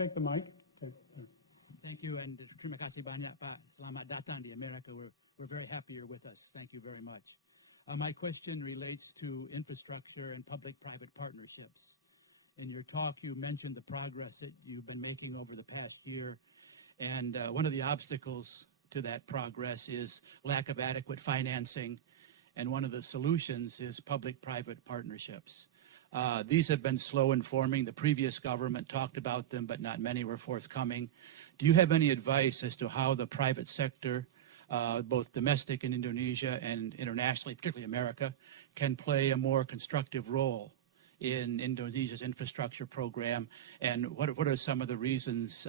Take the mic. Okay. Thank you, and terima kasih banyak, Pak. Selamat datang di America. We're very happy you're with us. Thank you very much. My question relates to infrastructure and public-private partnerships. In your talk, you mentioned the progress that you've been making over the past year, and one of the obstacles to that progress is lack of adequate financing, and one of the solutions is public-private partnerships. These have been slow in forming. The previous government talked about them, but not many were forthcoming. Do you have any advice as to how the private sector, both domestic in Indonesia and internationally, particularly America, can play a more constructive role in Indonesia's infrastructure program? And what are some of the reasons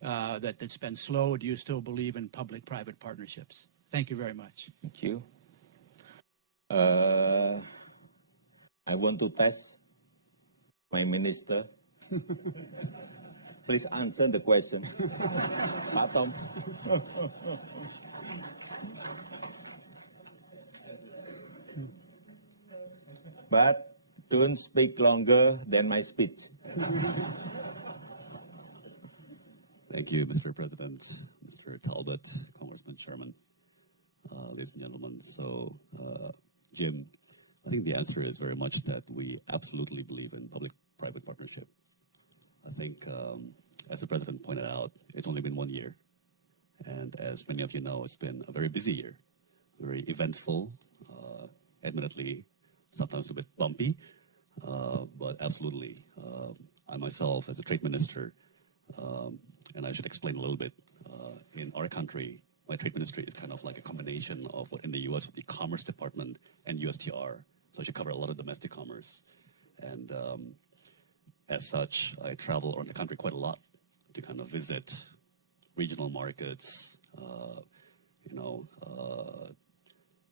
that it's been slow? Do you still believe in public-private partnerships? Thank you very much. Thank you. I want to test my minister. Please answer the question. Pak Tom. But don't speak longer than my speech. Thank you, Mr. President, Mr. Talbot, Congressman Sherman, ladies and gentlemen. So, Jim, I think the answer is very much that we absolutely believe in public-private partnership. I think, as the President pointed out, it's only been 1 year. And as many of you know, it's been a very busy year, very eventful, admittedly, sometimes a bit bumpy, but absolutely. I myself, as a trade minister, and I should explain a little bit, in our country, my trade ministry is kind of like a combination of what in the U.S. would be Commerce Department and USTR. So I should cover a lot of domestic commerce. And as such, I travel around the country quite a lot to kind of visit regional markets,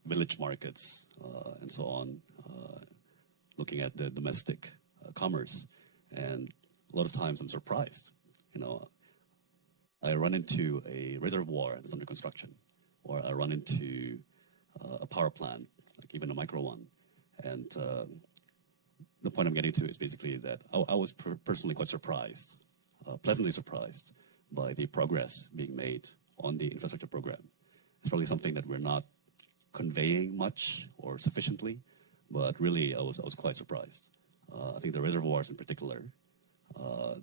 village markets, and so on, looking at the domestic commerce. And a lot of times I'm surprised. I run into a reservoir that's under construction, or I run into a power plant, like even a micro one. And the point I'm getting to is basically that I was personally quite surprised, pleasantly surprised by the progress being made on the infrastructure program. It's probably something that we're not conveying much or sufficiently, but really I was quite surprised. I think the reservoirs in particular,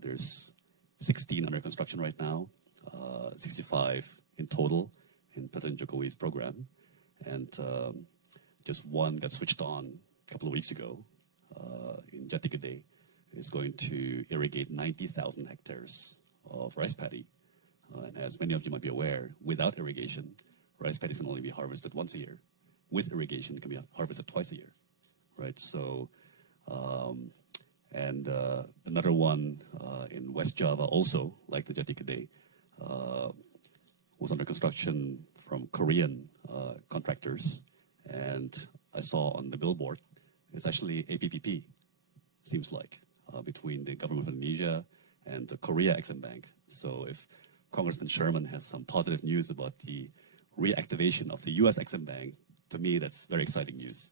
there's 16 under construction right now, 65 in total in President Jokowi's program, and just one got switched on a couple of weeks ago in Jati Gede. Is going to irrigate 90,000 hectares of rice paddy. And as many of you might be aware, without irrigation, rice paddy can only be harvested once a year. With irrigation, it can be harvested twice a year, right? So, another one in West Java also, like the Jati Gede, was under construction from Korean contractors. And I saw on the billboard, it's actually a PPP, seems like, between the government of Indonesia and the Korea Exim Bank. So if Congressman Sherman has some positive news about the reactivation of the U.S. Exim Bank, to me, that's very exciting news.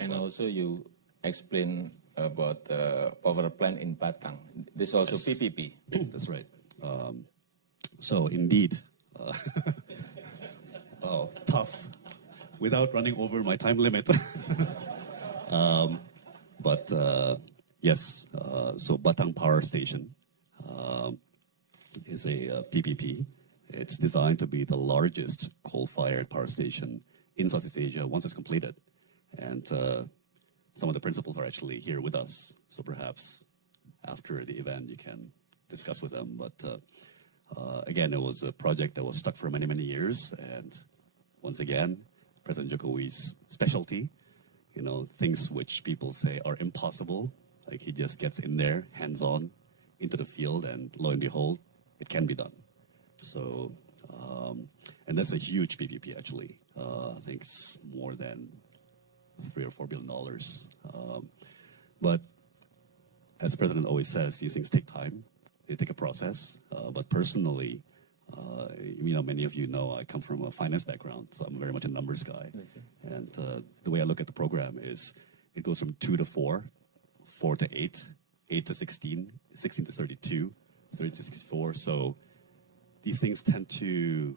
And also you explain about the power plant in Batang. This is also yes. PPP. That's right. So indeed, oh, tough, without running over my time limit. Yes, so Batang Power Station is a PPP. It's designed to be the largest coal-fired power station in Southeast Asia once it's completed. And some of the principals are actually here with us. So perhaps after the event you can discuss with them. But again, it was a project that was stuck for many, many years. And once again, President Jokowi's specialty, things which people say are impossible. Like he just gets in there, hands-on, into the field, and lo and behold, it can be done. So, and that's a huge PPP actually. I think it's more than $3 or $4 billion. But as the president always says, these things take time. They take a process. But personally, many of you know I come from a finance background, so I'm very much a numbers guy. Okay. And the way I look at the program is it goes from 2 to 4, 4 to 8, 8 to 16, 16 to 32, 30 to 64. So these things tend to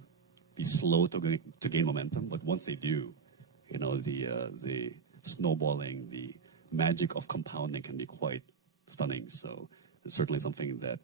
be slow to gain momentum, but once they do, you know, the snowballing, the magic of compounding can be quite stunning. So it's certainly something that